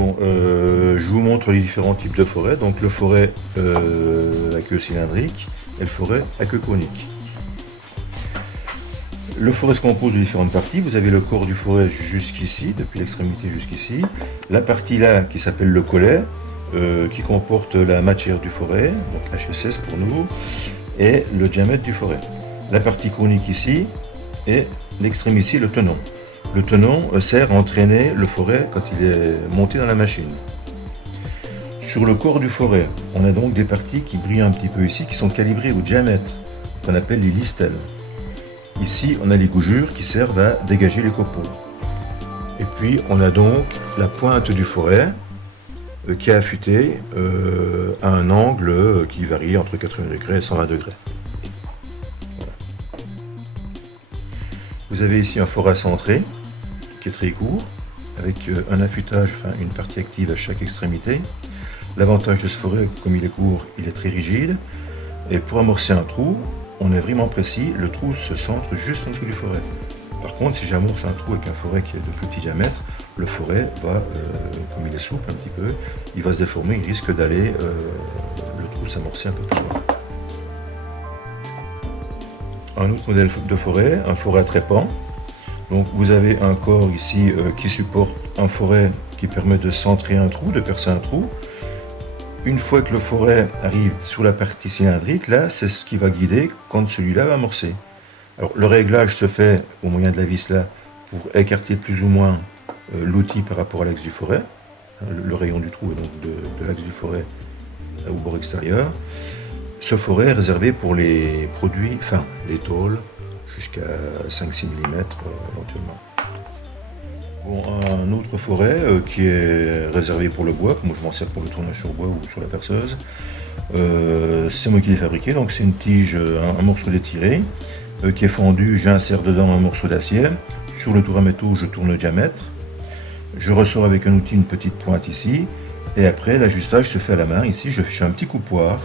Bon, je vous montre les différents types de forêts. Donc le forêt à queue cylindrique et le forêt à queue conique. Le forêt se compose de différentes parties. Vous avez le corps du forêt jusqu'ici, depuis l'extrémité jusqu'ici. La partie là qui s'appelle le collet, qui comporte la matière du forêt, donc HSS pour nous, et le diamètre du forêt. La partie conique ici et l'extrême ici, le tenon. Le tenon sert à entraîner le forêt quand il est monté dans la machine. Sur le corps du forêt, on a donc des parties qui brillent un petit peu ici, qui sont calibrées au diamètre, qu'on appelle les listelles. Ici, on a les gougures qui servent à dégager les copeaux. Et puis, on a donc la pointe du forêt qui est affûtée à un angle qui varie entre 80 degrés et 120 degrés. Voilà. Vous avez ici un forêt centré qui est très court, avec un affûtage, enfin une partie active à chaque extrémité. L'avantage de ce forêt, comme il est court, il est très rigide. Et pour amorcer un trou, on est vraiment précis, le trou se centre juste en dessous du forêt. Par contre, si j'amorce un trou avec un forêt qui est de plus petit diamètre, le forêt va, comme il est souple un petit peu, il va se déformer, il risque d'aller, le trou s'amorcer un peu plus loin. Un autre modèle de forêt, un forêt à trépan. Donc vous avez un corps ici qui supporte un forêt qui permet de centrer un trou, de percer un trou. Une fois que le forêt arrive sous la partie cylindrique, là, c'est ce qui va guider quand celui-là va amorcer. Alors, le réglage se fait au moyen de la vis là pour écarter plus ou moins l'outil par rapport à l'axe du forêt. Le rayon du trou est donc de l'axe du forêt au bord extérieur. Ce forêt est réservé pour les produits fins, les tôles, jusqu'à 5-6 mm éventuellement. Bon, un autre forêt qui est réservé pour le bois, moi je m'en sers pour le tournage sur bois ou sur la perceuse. C'est moi qui l'ai fabriqué, donc c'est une tige, un morceau d'étiré qui est fendu, j'insère dedans un morceau d'acier. Sur le tour à métaux, je tourne le diamètre. Je ressors avec un outil une petite pointe ici. Et après, l'ajustage se fait à la main. Ici, je fais un petit coupoir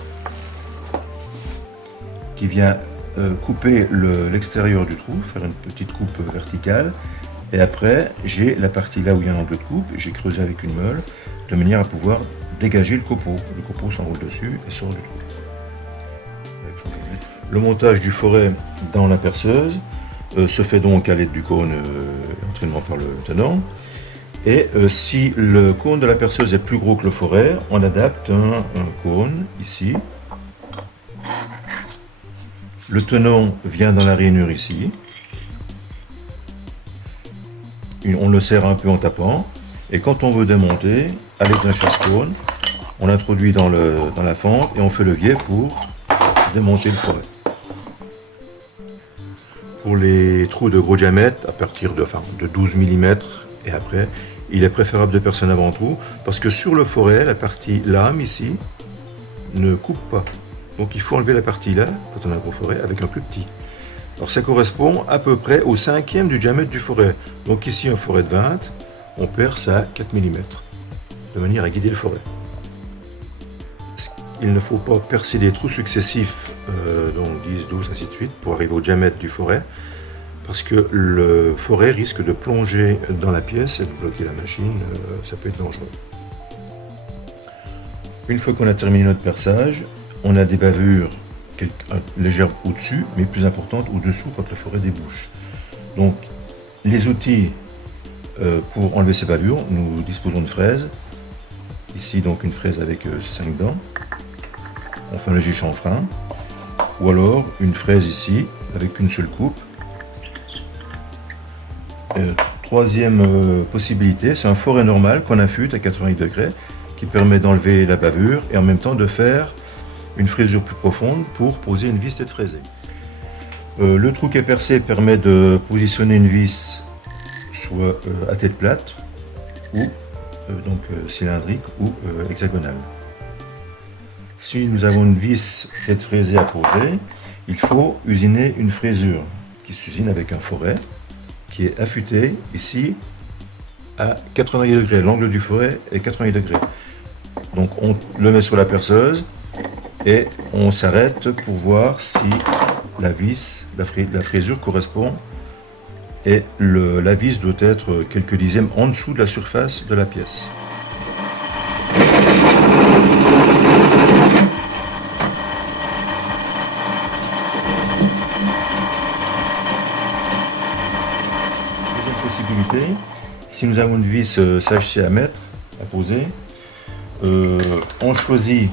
qui vient couper l'extérieur du trou, faire une petite coupe verticale. Et après, j'ai la partie là où il y a un angle de coupe, j'ai creusé avec une meule, de manière à pouvoir dégager le copeau. Le copeau s'enroule dessus et sort du trou. Le montage du forêt dans la perceuse se fait donc à l'aide du cône entraînement par le tenant. Et si le cône de la perceuse est plus gros que le forêt, on adapte un cône ici. Le tenant vient dans la rainure ici. On le serre un peu en tapant. Et quand on veut démonter, avec un chasse-cône, on l'introduit dans la fente et on fait levier pour démonter le forêt. Pour les trous de gros diamètre, à partir de 12 mm et après, il est préférable de percer un avant-trou parce que sur le forêt, la partie lame ici ne coupe pas. Donc il faut enlever la partie là, quand on a un gros forêt, avec un plus petit. Alors ça correspond à peu près au 1/5 du diamètre du forêt. Donc ici un forêt de 20, on perce à 4 mm, de manière à guider le forêt. Il ne faut pas percer des trous successifs, donc 10, 12, ainsi de suite, pour arriver au diamètre du forêt, parce que le forêt risque de plonger dans la pièce et de bloquer la machine, ça peut être dangereux. Une fois qu'on a terminé notre perçage, on a des bavures légères au-dessus, mais plus importantes au-dessous quand le forêt débouche. Donc, les outils pour enlever ces bavures, nous disposons de fraises. Ici, donc, une fraise avec 5 dents. On fait un léger chanfrein. Ou alors, une fraise ici, avec une seule coupe. Troisième possibilité, c'est un forêt normal qu'on affûte à 80 degrés, qui permet d'enlever la bavure et en même temps de faire une fraisure plus profonde pour poser une vis tête fraisée. Le trou qui est percé permet de positionner une vis soit à tête plate ou donc cylindrique ou hexagonale. Si nous avons une vis tête fraisée à poser, il faut usiner une fraisure qui s'usine avec un forêt qui est affûté ici à 80 degrés. L'angle du forêt est 80 degrés. Donc on le met sur la perceuse et on s'arrête pour voir si la vis, la fraisure correspond et la vis doit être quelques dixièmes en dessous de la surface de la pièce. subtilité. Si nous avons une vis CHC à mettre, à poser, on choisit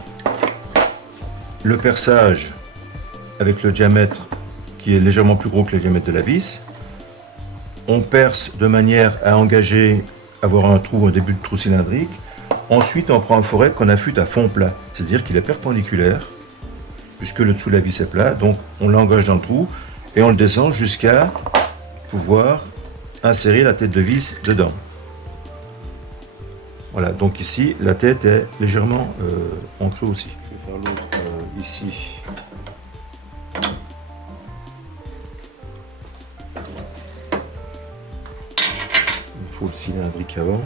le perçage avec le diamètre qui est légèrement plus gros que le diamètre de la vis. On perce de manière à engager, avoir un trou, un début de trou cylindrique. Ensuite, on prend un foret qu'on affûte à fond plat, c'est-à-dire qu'il est perpendiculaire, puisque le dessous de la vis est plat. Donc, on l'engage dans le trou et on le descend jusqu'à pouvoir insérer la tête de vis dedans. Voilà, donc ici, la tête est légèrement en creux aussi. Je vais faire l'autre ici. Il faut le cylindrique avant.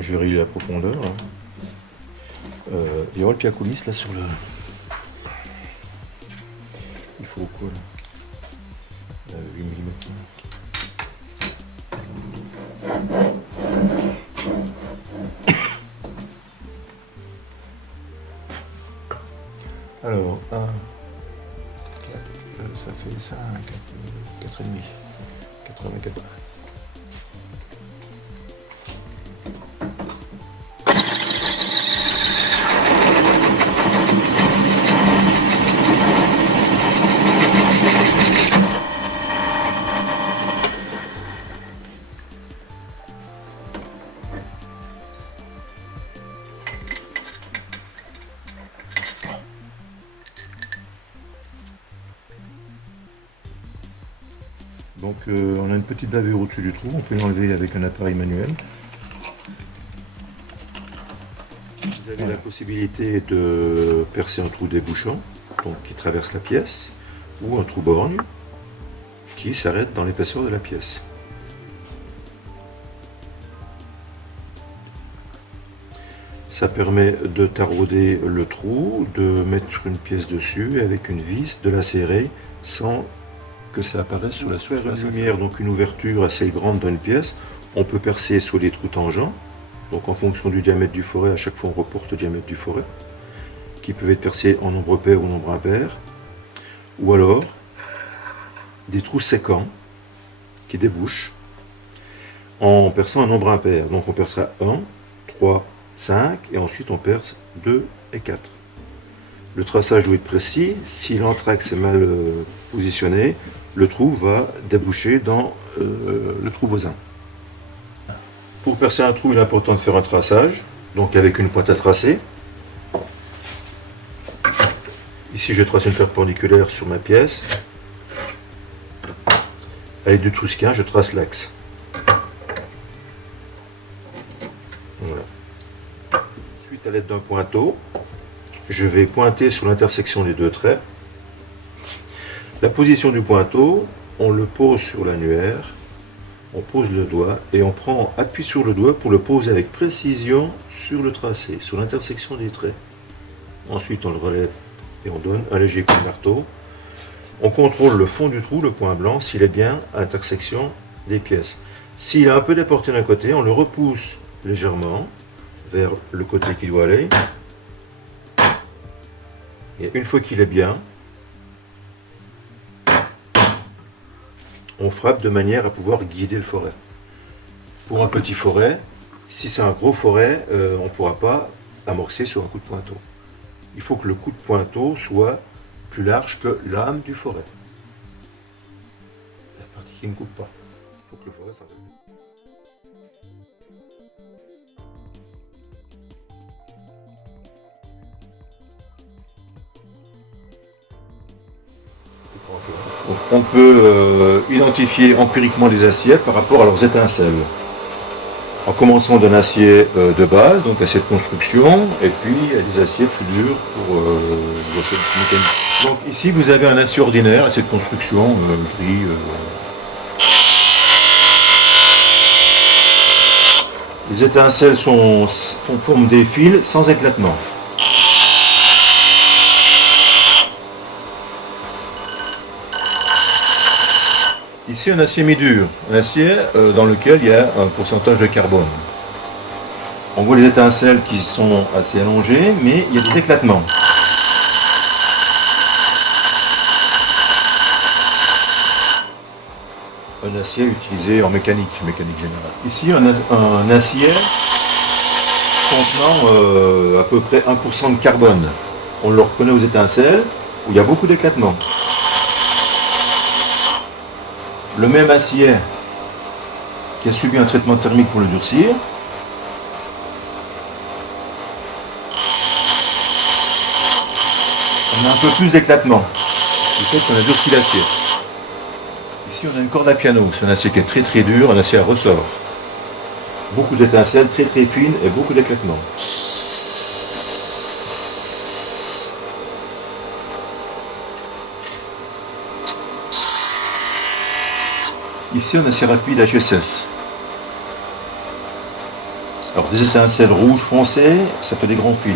Je vais régler la profondeur. Il y aura le pied à coulisses là sur le. Il faut quoi là 8 mm. Alors, 1, 4, ça fait 5, 4,5, 84. Donc on a une petite bavure au-dessus du trou, on peut l'enlever avec un appareil manuel. Vous avez la possibilité de percer un trou débouchant, donc qui traverse la pièce, ou un trou borgne qui s'arrête dans l'épaisseur de la pièce. Ça permet de tarauder le trou, de mettre une pièce dessus et avec une vis, de la serrer sans que ça apparaisse sous la surface. Une lumière, donc une ouverture assez grande dans une pièce, on peut percer sur les trous tangents. Donc en fonction du diamètre du foret, à chaque fois on reporte le diamètre du foret, qui peuvent être percés en nombre pair ou nombre impair. Ou alors des trous séquents qui débouchent en perçant un nombre impair. Donc on percera 1, 3, 5 et ensuite on perce 2 et 4. Le traçage doit être précis. Si l'anthrax est mal positionné, le trou va déboucher dans le trou voisin. Pour percer un trou, il est important de faire un traçage, donc avec une pointe à tracer. Ici, je trace une perpendiculaire sur ma pièce. À l'aide du trousquin, je trace l'axe. Voilà. Ensuite, à l'aide d'un pointeau, je vais pointer sur l'intersection des deux traits. La position du pointeau, on le pose sur l'annuaire, on pose le doigt et on prend appui sur le doigt pour le poser avec précision sur le tracé, sur l'intersection des traits. Ensuite, on le relève et on donne un léger coup de marteau. On contrôle le fond du trou, le point blanc, s'il est bien à l'intersection des pièces. S'il est un peu déporté d'un côté, on le repousse légèrement vers le côté qui doit aller. Et une fois qu'il est bien, on frappe de manière à pouvoir guider le foret. Pour un petit foret, si c'est un gros foret, on ne pourra pas amorcer sur un coup de pointeau. Il faut que le coup de pointeau soit plus large que l'âme du foret. La partie qui ne coupe pas. Il faut que le foret s'arrête. On peut identifier empiriquement les aciers par rapport à leurs étincelles. En commençant d'un acier de base, donc acier de construction, et puis il y a des aciers plus durs pour votre mécanique. Donc ici vous avez un acier ordinaire, acier de construction, gris. Les étincelles forment des fils sans éclatement. Ici Ici un acier mi-dur, un acier dans lequel il y a un pourcentage de carbone. On voit les étincelles qui sont assez allongées, mais il y a des éclatements. Un acier utilisé en mécanique générale. Ici un acier contenant à peu près 1% de carbone. On le reconnaît aux étincelles où il y a beaucoup d'éclatements. Le même acier qui a subi un traitement thermique pour le durcir. On a un peu plus d'éclatement du fait qu'on a durci l'acier. Ici on a une corde à piano, c'est un acier qui est très très dur, un acier à ressort. Beaucoup d'étincelles, très très fines et beaucoup d'éclatements. Ici un acier rapide HSS. Alors des étincelles rouges foncées, ça fait des grands fils.